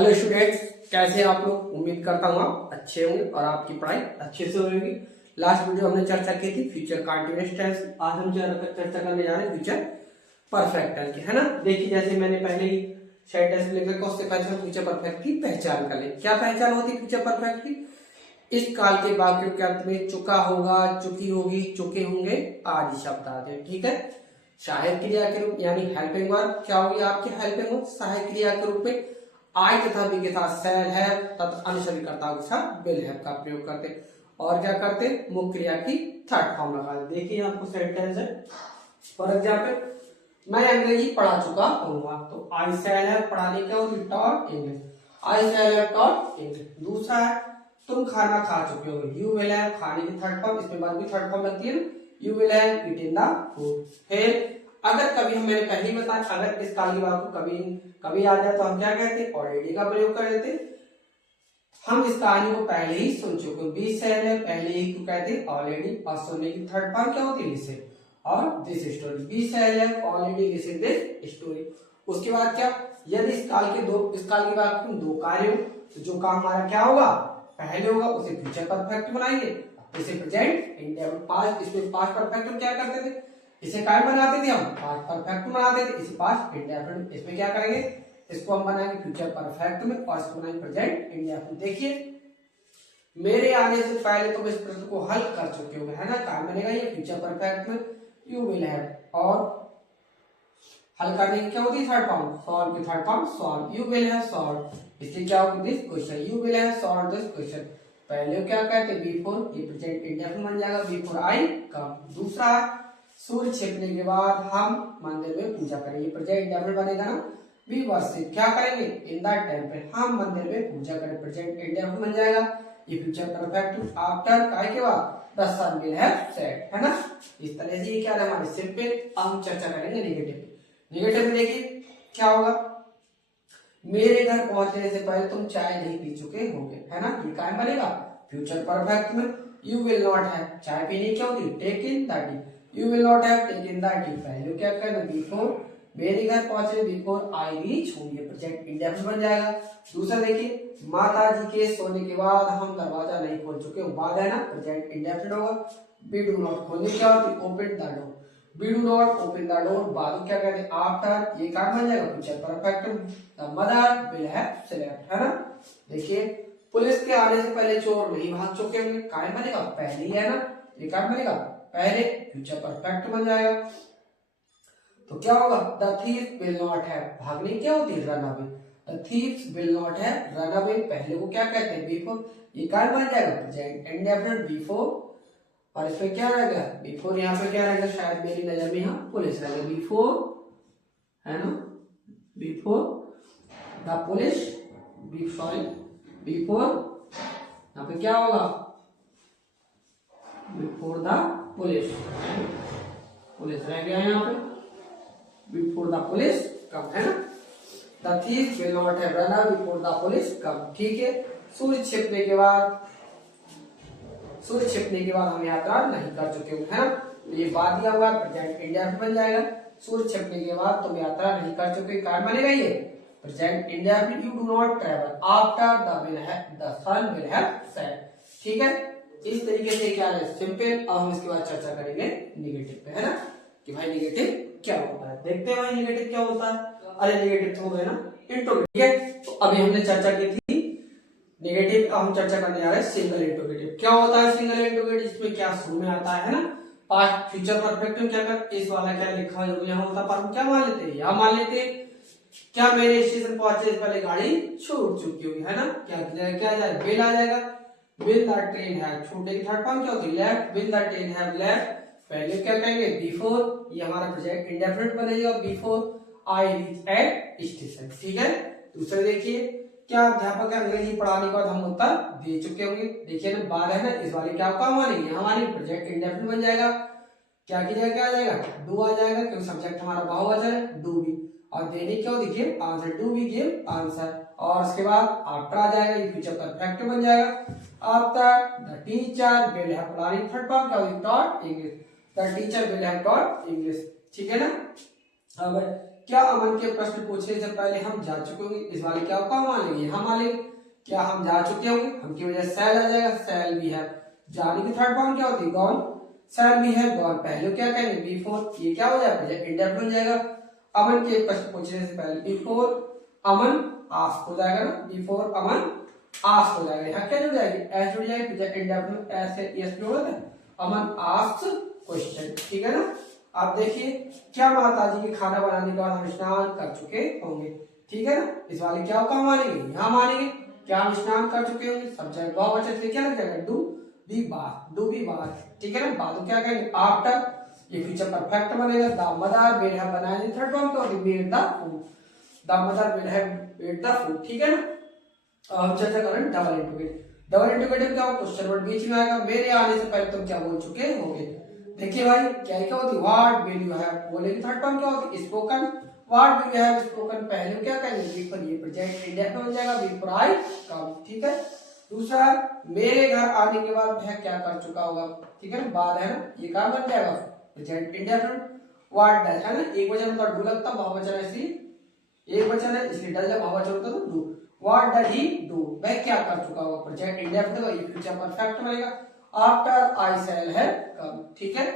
Hello students, कैसे हैं आप लोग। उम्मीद करता हूँ आप अच्छे होंगे और आपकी पढ़ाई अच्छे से होगी। लास्ट वीडियो हमने चर्चा की थी फ्यूचर कंटीन्यूअस टेंस। आज हम चर्चा करने जा रहे हैं फ्यूचर परफेक्ट टेंस की, है ना। देखिए, जैसे मैंने पहले ही शायद टेस्ट लिख रखा, उससे पहले हम फ्यूचर परफेक्ट की पहचान कर ले। क्या पहचान होती है फ्यूचर परफेक्ट की? इस काल के वाक्यों के अंत में चुका होगा, चुकी होगी, चुके होंगे आदि शब्द आते हैं। ठीक है। सहायक क्रिया के रूप यानी हेल्पिंग वर्ब क्या होगी आपकी? हेल्पिंग वर्ब सहायक क्रिया के रूप में आई तथा बी के साथ शैल हैव तथा अनुसरणकर्ताओं के साथ विल हैव का प्रयोग करते। और क्या करते? मुख्य क्रिया की थर्ड फॉर्म लगा दे। देखिए आपको सेंटेंस है। फॉर एग्जाम्पल, मैं अंग्रेजी पढ़ा चुका हूँ, तो आई शैल हैव पढ़ाने क्या होती? Taught English. I shall have taught English. दूसरा है, तुम खाना खा चुके हो, यू विल हैव खाने की थर्ड फॉर्म, इसमें बाद भी थर्ड फॉर्म लगती है ना, you will have eaten the food. फिर अगर कभी हम, मैंने पहले ही बताया, अगर इस काल की बात को कभी कभी आ जाए तो हम क्या कहते हैं? ऑलरेडी का प्रयोग कर देते। हम इस कहानी को पहले ही सुन चुके हैं। बी सेल है, पहले ही को कहते हैं ऑलरेडी। और सुनने की थर्ड फॉर्म क्या होती है? लिसन। और दिस स्टोरी। बी सेल है, ऑलरेडी लिसन दिस स्टोरी। उसके बाद क्या? यदि इस काल की बात हम दो कार्य हो, तो जो काम हमारा क्या होगा? पहले होगा, उसे फ्यूचर परफेक्ट बनाएंगे। इसे प्रेजेंट इंडेफिनिट पास्ट, इसमें पास्ट परफेक्ट हम क्या करते थे? इसे काय बनाते थे? हम पास्ट परफेक्ट बनाते थे। इसे पास्ट इंडेफिनिट, इसमें क्या करेंगे? इसको हम बनाएंगे फ्यूचर परफेक्ट में और इसको बनाएंगे प्रेजेंट इंडेफिनिट। देखिए, मेरे आने से पहले तुम इस प्रश्न को हल कर चुके हो, है ना। काय बनेगा ये? फ्यूचर परफेक्ट में यू विल हैव। और हल करने की क्या होती है? Third form. सॉल्व की third form solve. You will have solve. इसलिए क्या होगा? This question. You will have solve this question. पहले क्या कहते हैं? बिफोर, ये प्रेजेंट इंडेफिनिट बन जाएगा, बिफोर आई कम। दूसरा, सूर्य छिपने के बाद हम मंदिर में पूजा करेंगे, प्रेजेंट इंडेफिनिट बनेगा ना। वी वर्शिप, क्या करेंगे? इन द टेंपल, हम मंदिर में पूजा करें, प्रेजेंट इंडेफिनिट बन जाएगा। ये फ्यूचर परफेक्ट आफ्टर काय के बाद the sun will have set, है ना। इस तरह से ये क्या है हमारे सिंपल। अब हम चर्चा करेंगे नेगेटिव। नेगेटिव में देखिए क्या होगा? मेरे घर पहुंचने से पहले तुम चाय नहीं पी चुके होंगे, है ना। ये काय बनेगा? फ्यूचर परफेक्ट में यू विल नॉट हैव, चाय पीने क्या होती है? Taken the T. You will not have taken the T. पहले क्या करना? बिफोर, मेरे घर पहुंचे, बिफोर आई रीच होम, ये प्रेजेंट इंडेफिनिट बन जाएगा। दूसरा देखिए, माता जी के सोने के बाद हम दरवाजा नहीं खोल चुके, बाद है ना, प्रेजेंट इंडेफिनिट होगा। वी डू नॉट, खोलने क्या होती? Open the door. We do not open the door, बाद क्या कहते हैं? आफ्टर, ये काम बन जाएगा future perfect. The mother will have slept, है ना। देखिए, पुलिस के आने से पहले चोर नहीं भाग चुके होंगे, काय बनेगा? पहले ही, है ना। ये काय बनेगा? पहले, फ्यूचर परफेक्ट बन जाएगा। तो क्या होगा? The thief will not have, भागने क्या होती है? Run away. The thieves will not have run away, पहले को क्या कहते हैं? बिफोर। ये काय बन जाएगा? Present indefinite before. और इसमें क्या रहेगा? बिफोर। यहाँ पे क्या रहेगा? शायद मेरी नजर में यहाँ पुलिस रहेगा, बिफोर, है ना। Before the police, sorry, before, यहाँ पे क्या होगा? बिफोर द पुलिस, पुलिस रह गया यहाँ पे। बिफोर द पुलिस कम, है ना। The thief will not have run away before the police come. ठीक है। सूर्य छिपने के बाद हम यात्रा नहीं कर चुके हैं, है ना। ये बाद दिया हुआ प्रेजेंट इंडेफिनिट बन जाएगा। सूर्य छिपने के बाद तुम यात्रा नहीं कर चुके, काय बनेगा? ये present indefinite. You do not travel after the sun will have set. ठीक है। इस तरीके से क्या है? सिंपल। अब हम इसके बाद चर्चा करेंगे निगेटिव पे, है ना, कि भाई निगेटिव क्या होता है। देखते हैं भाई निगेटिव क्या होता है। अरे निगेटिव तो हो गए ना इंट्रोगेटिव। ठीक है। तो अभी हमने चर्चा की थी नेगेटिव, हम चर्चा करने जा रहे हैं सिंगल इंट्रोगेटिव। क्या होता है सिंगल इंट्रोगेटिव? इसमें क्या शुरू में आता है ना, पास्ट फ्यूचर परफेक्ट में क्या कर, इस वाला क्या लिखा है यहाँ होता, पर हम क्या मान लेते हैं? यहाँ मान लेते हैं क्या मेरे स्टेशन पहुंचने से पहले गाड़ी छूट चुकी होगी, है ना। क्या क्या जाए? बिल आ जाएगा। विल द ट्रेन हैव, छूटने की थर्ड फॉर्म क्या होती है? Left. Will the train have left, पहले क्या कहेंगे? बिफोर, ये हमारा प्रेजेंट इंडेफिनिट बनेगा, before I reach at station. ठीक है। दूसरे देखिए, क्या अध्यापक अंग्रेजी पढ़ाने के बाद हम उत्तर दे चुके होंगे। देखिए ना, बाद है ना, इस वाले क्या आपका मानेंगे? हमारी प्रोजेक्ट इंडेफिनिट बन जाएगा। क्या की जाएगा? क्या आ जाएगा? डू आ जाएगा, क्योंकि सब्जेक्ट हमारा बहुवचन है, डू बी। और देने क्या होती है? Answer, do be give answer. और उसके बाद आफ्टर आ जाएगा, ये फ्यूचर परफेक्ट बन जाएगा। After the teacher will have, पढ़ाने थर्ड फॉर्म क्या होगी? Taught English. The teacher will have taught English. ठीक है ना। अब क्या अमन के प्रश्न पूछने से पहले हम जा चुके होंगे, इस वाले क्या कहाँ मान लेंगे, हम मान लेंगे। क्या हम जा चुके होंगे, हम की वजह सेल आ जाएगा, सेल भी है। जाने की थर्ड फॉर्म क्या होती है, गॉन। सेल भी है, गॉन। पहले क्या कहेंगे, बिफोर। ये क्या हो जाएगा, इंडेफिनिट बन जाएगा। अमन के प्रश्न पूछने से पहले बिफोर अमन आस्क हो जाएगा ना, बिफोर अमन आस्क हो जाएगा। यहाँ क्या जुड़ जाएगी, एस जुड़ जाएगी, इंडेफिनिट एस से एस जोड़ है, अमन आस्क क्वेश्चन, ठीक है ना। आप देखिए, क्या माता जी के खाना बनाने के बाद हम स्नान कर चुके होंगे, ठीक है ना। इस वाले क्या कहाँ मानेंगे, यहाँ मानेंगे। क्या हम स्नान कर चुके होंगे, सब जगह बहुवचन से क्या लग जाएगा, do be bar, do be bar, ठीक है ना। बाद क्या कहेंगे, आफ्टर। ये फ्यूचर परफेक्ट बनेगा। द मदर मेड हैव बनाया, थर्ड फॉर्म क्या होती है, made the food. The mother made have made the food, ठीक है ना। हम चर्चा करें डबल इंटीग्रेटिव। डबल इंटीग्रेटिव क्या हो, क्वेश्चन वर्ड बीच में आएगा। मेरे आने से पहले तुम क्या बोल चुके होंगे। देखिए भाई, क्या होती है, व्हाट विल यू हैव बोलेंगे। थर्ड फॉर्म क्या होती है, spoken. What will you have spoken, पहले क्या कहेंगे, बिफोर। ये प्रेजेंट इंडेफिनिट बन जाएगा, बिफोर आई कम, ठीक है। दूसरा, मेरे घर आने के बाद वह क्या कर चुका होगा, ठीक है ना, बाद है ना, ये क्या बन जाएगा, प्रेजेंट इंडेफिनिट। व्हाट डज है ना, एक वचन का डू लगता, बहुवचन है इसलिए एक वचन है, इसलिए डज जब बहुवचन होता है तो do. What does he do, वह क्या कर चुका होगा, प्रेजेंट इंडेफिनिट, ये फ्यूचर परफेक्ट बनेगा। आफ्टर आई सेल है कम, ठीक है।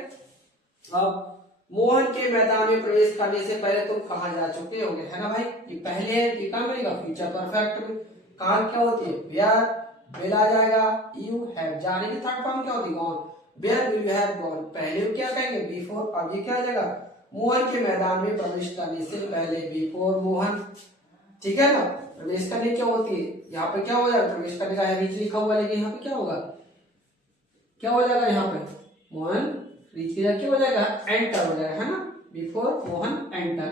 अब मोहन के मैदान में प्रवेश करने से पहले तुम कहां जा चुके होंगे, है ना भाई। ये पहले ये कहां बनेगा, फ्यूचर परफेक्ट में। कहां क्या होती है, वेयर। विल आ जाएगा, यू हैव। जाने की थर्ड फॉर्म क्या होती है, gone. Where will you have gone, पहले क्या कहेंगे, बिफोर। अब ये क्या आ जाएगा, मोहन के मैदान में प्रवेश करने से पहले, बिफोर मोहन, ठीक है ना। प्रवेश करने क्या होती है, यहाँ पे क्या हो जाएगा, प्रवेश करने का नीचे लिखा हुआ, लेकिन यहाँ पे क्या होगा, क्या हो जाएगा, यहाँ पे मोहन रीच क्या हो जाएगा, एंटर हो जाएगा, है ना। बिफोर मोहन एंटर,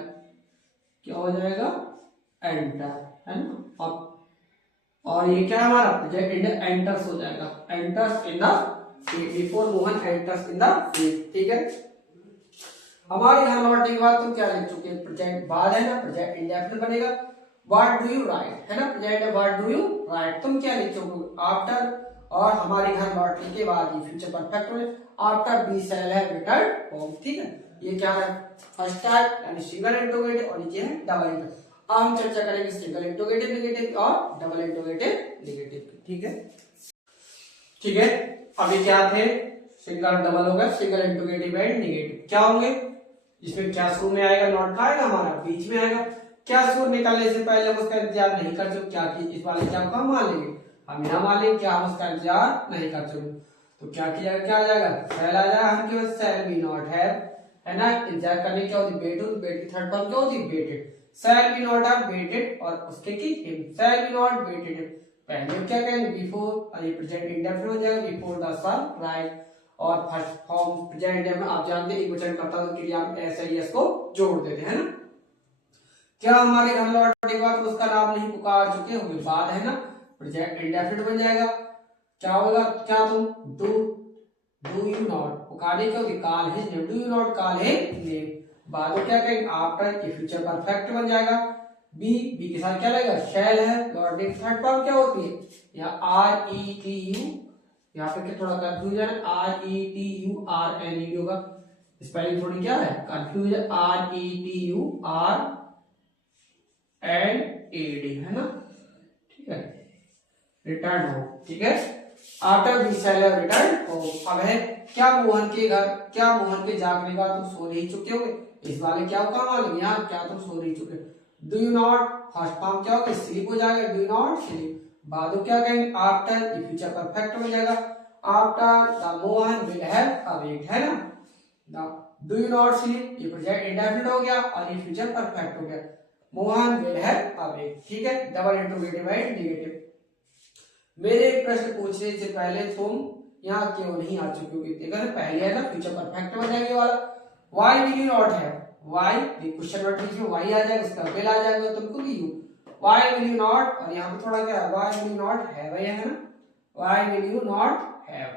क्या हो जाएगा, एंटर, है ना। और ये क्या हमारा एंटर्स हो जाएगा, enters in the field, before Mohan enters in the field, ठीक है। हमारे घर लौटने के बाद तुम क्या लिख चुके, प्रेजेंट बाद है ना, प्रेजेंट इंडेफिनिट बनेगा। व्हाट डू यू राइट, है ना, present what do you right, तुम क्या लिख चुके, आफ्टर। और हमारे घर लौटने के बाद, ये फ्यूचर परफेक्ट में, आफ्टर बी सेल है रिटर्न होम, ठीक है। ये क्या है, फर्स्ट टाइप यानी सिंगल इंटरोगेटिव, और नीचे है डबल इंटरोगेटिव। अब हम चर्चा करेंगे सिंगल इंटरोगेटिव नेगेटिव और डबल इंटरोगेटिव नेगेटिव, ठीक है। ठीक है, अभी क्या थे, सिंगल डबल हो गया, सिंगल इंटरोगेटिव एंड नेगेटिव क्या होंगे। इसमें क्या शुरू में आएगा, नॉट का आएगा, हमारा बीच में आएगा। क्या शुरू निकलने से पहले हम उसका इंतजार नहीं कर सकते, क्या की इस वाले क्या हम मान लेंगे, हम यहाँ मान लेंगे, क्या हम उसका इंतजार नहीं कर सकते, तो क्या किया, क्या आ जाएगा, सेल आ जाएगा। हम केवल सेल बी नॉट है ना, इंतजार करने क्या होती, वेट होती, वेट की थर्ड फॉर्म क्या होती, waited. Shall be not have waited, और उसके की him, shall be not waited, पहले क्या कहेंगे, बिफोर, और ये प्रेजेंट इंडेफिनिट हो जाएगा, बिफोर द सन राइज। और फर्स्ट फॉर्म प्रेजेंट इंडेफिनिट आप जानते हैं, एक वचन करता तो के लिए आप एस आई एस को जोड़ देते हैं ना। क्या हमारे घर लौटने के बाद उसका नाम नहीं पुकार चुके होंगे, बाद है ना, प्रेजेंट इंडेफिनिट बन जाएगा। क्या होगा, क्या तुम डू यू नॉट, पुकारने क्या होती, call his name, do you not call his name. बाद में क्या कहेंगे, आफ्टर, ये फ्यूचर परफेक्ट बन जाएगा। बी के साथ क्या लगेगा, शैल है। लौटने की थर्ड फॉर्म क्या होती है, यहाँ आर ई टी यू, यहाँ पे क्या थोड़ा कंफ्यूजन है, R E T U R N E होगा, स्पेलिंग थोड़ी क्या है confusion, R E T U R N A D, है ना, ठीक है। रिटर्न हो, ठीक है, आफ्टर बी सेल रिटर्न हो। अब है क्या मोहन के घर, क्या मोहन के जागने का तुम सो नहीं चुके होगे, इस वाले क्या काम वाले, यहाँ क्या तुम सो नहीं चुके। Do you not, first form क्या होगा, स्लीप हो जाएगा, डू नॉट स्लीप। बाद क्या कहेंगे, आफ्टर, ये फ्यूचर परफेक्ट हो जाएगा, after the Mohan will have awake, है ना। डू यू नॉट स्लीप, ये प्रेजेंट इंडेफिनिट हो गया, और ये फ्यूचर परफेक्ट हो गया, मोहन विल हैव अवेक, ठीक है। Double interrogative and negative. मेरे प्रश्न पूछने से पहले तुम यहाँ क्यों नहीं आ चुके हो, देखा ना, पहले है ना, फ्यूचर परफेक्ट हो जाएगा वाला। Why will you not have, why, question word बीच में व्हाई आ जाएगा, उसका विल आ जाएगा, तुमको भी you. Why will you not, और यहाँ पे थोड़ा क्या है, why will you not have, है ना, why will you not have,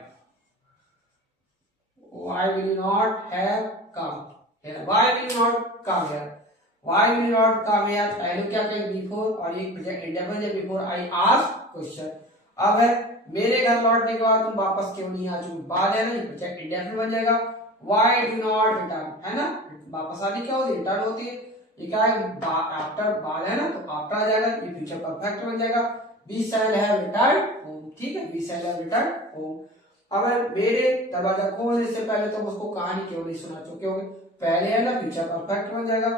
why will you not have come, why will you not come here, why will you not come here. पहले क्या कहें, बिफोर, और ये प्रेजेंट इंडेफिनिट है, before I ask question. अब है मेरे घर लौटने के बाद तुम वापस क्यों नहीं आ चुके, बाद है ना, इंडेफिनिट बन जाएगा। व्हाई डू नॉट रिटर्न, है ना, वापस आने क्या होती है, रिटर्न होती है। ये क्या है, आफ्टर बाद है ना, तो आफ्टर आ जाएगा, ये फ्यूचर परफेक्ट बन जाएगा। We shall have return home, ठीक है, we shall have return home. अब मेरे दरवाजा खोलने से पहले तो उसको कहानी क्यों नहीं सुना चुके होंगे, पहले है ना फ्यूचर परफेक्ट बन जाएगा।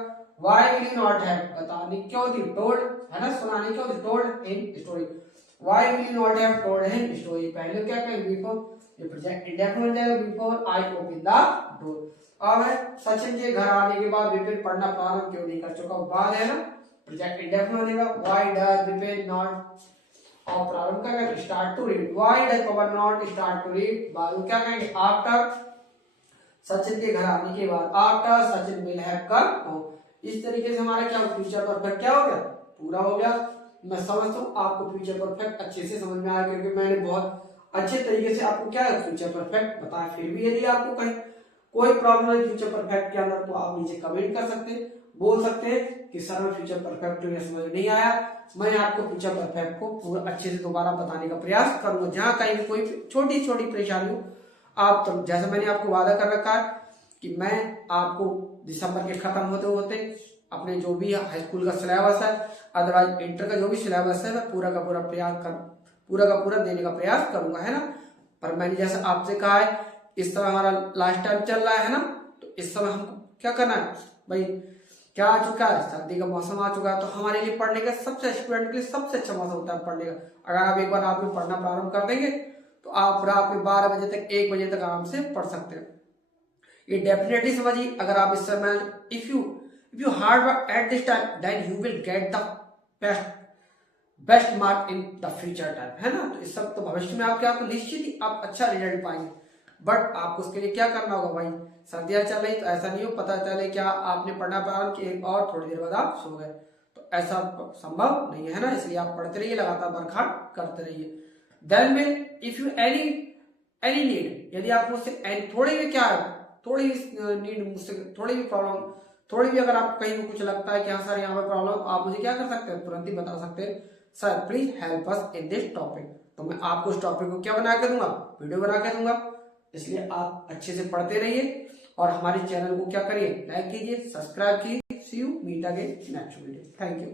Why will you not have, बताने क्यों थी, टोल्ड है ना, सुनाने क्यों थी, told in story. Why will you not have told him story, पहले क्या कहेंगे, बिफोर, ये प्रेजेंट इंडेफिनिट बन जाएगा, before I open the door. अब है सचिन के घर आने के बाद विपिन पढ़ना प्रारंभ क्यों नहीं कर चुका, बाद है ना, प्रेजेंट इंडेफिनिट बनेगा। व्हाई डज विपिन नॉट, और प्रारंभ का कहेंगे start to read, why does Pavan not start to read, बाद क्या कहेंगे, आफ्टर सचिन के घर आने के बाद, after Sachin will have come. इस तरीके से हमारा क्या फ्यूचर परफेक्ट क्या हो गया, पूरा हो गया। मैं समझता हूँ आपको फ्यूचर परफेक्ट अच्छे से समझ में आया, क्योंकि मैंने बहुत अच्छे तरीके से आपको क्या है फ्यूचर परफेक्ट बताया। फिर भी यदि आपको कहीं कोई प्रॉब्लम है फ्यूचर परफेक्ट के अंदर, तो आप नीचे कमेंट कर सकते हैं, बोल सकते हैं कि सर फ्यूचर परफेक्ट तो समझ नहीं आया। मैं आपको फ्यूचर परफेक्ट को पूरा अच्छे से दोबारा बताने का प्रयास करूंगा। जहां कहीं कोई छोटी छोटी परेशानी हो, आप तो जैसे मैंने आपको वादा कर रखा है कि मैं आपको दिसंबर के खत्म होते होते अपने जो भी हाई स्कूल का सिलेबस है, अदरवाइज इंटर का जो भी सिलेबस है, मैं पूरा का पूरा देने का प्रयास करूंगा, है ना। पर मैंने जैसे आपसे कहा है, इस समय हमारा लास्ट टाइम चल रहा है ना, तो इस समय हमको क्या करना है भाई, क्या आ चुका है, सर्दी का मौसम आ चुका है, तो हमारे लिए पढ़ने का सबसे, स्टूडेंट के लिए सबसे अच्छा मौसम होता है पढ़ने का। अगर आप एक बार आप पढ़ना प्रारंभ कर देंगे, तो आप रात में 12 बजे तक 1 बजे तक आराम से पढ़ सकते हैं। ये डेफिनेटली समझिए, अगर आप इस समय if you hard work at this time, then you will get the best mark in the future time, है ना। तो इस सब तो भविष्य में आपको निश्चित ही आप अच्छा रिजल्ट पाएंगे। बट आपको उसके लिए क्या करना होगा भाई, सर्दियां चल रही तो ऐसा नहीं हो पता चले क्या आपने पढ़ना प्रारंभ किया और थोड़ी देर बाद आप सो गए, तो ऐसा संभव नहीं है ना। इसलिए आप पढ़ते रहिए, लगातार बरखा करते रहिए। देन में इफ यू एनी नीड, यदि आप मुझसे थोड़ी भी क्या है, थोड़ी नीड मुझसे, थोड़ी भी प्रॉब्लम, थोड़ी भी अगर आप कहीं कुछ लगता है कि हाँ सर यहाँ पर प्रॉब्लम, तो आप मुझे क्या कर सकते हैं, तुरंत ही बता सकते हैं, sir please help us in this topic. तो मैं आपको उस टॉपिक को क्या बना के दूंगा, वीडियो बना के दूंगा। इसलिए आप अच्छे से पढ़ते रहिए और हमारे चैनल को क्या करिए, लाइक कीजिए, सब्सक्राइब कीजिए। See you, meet again next video. Thank you.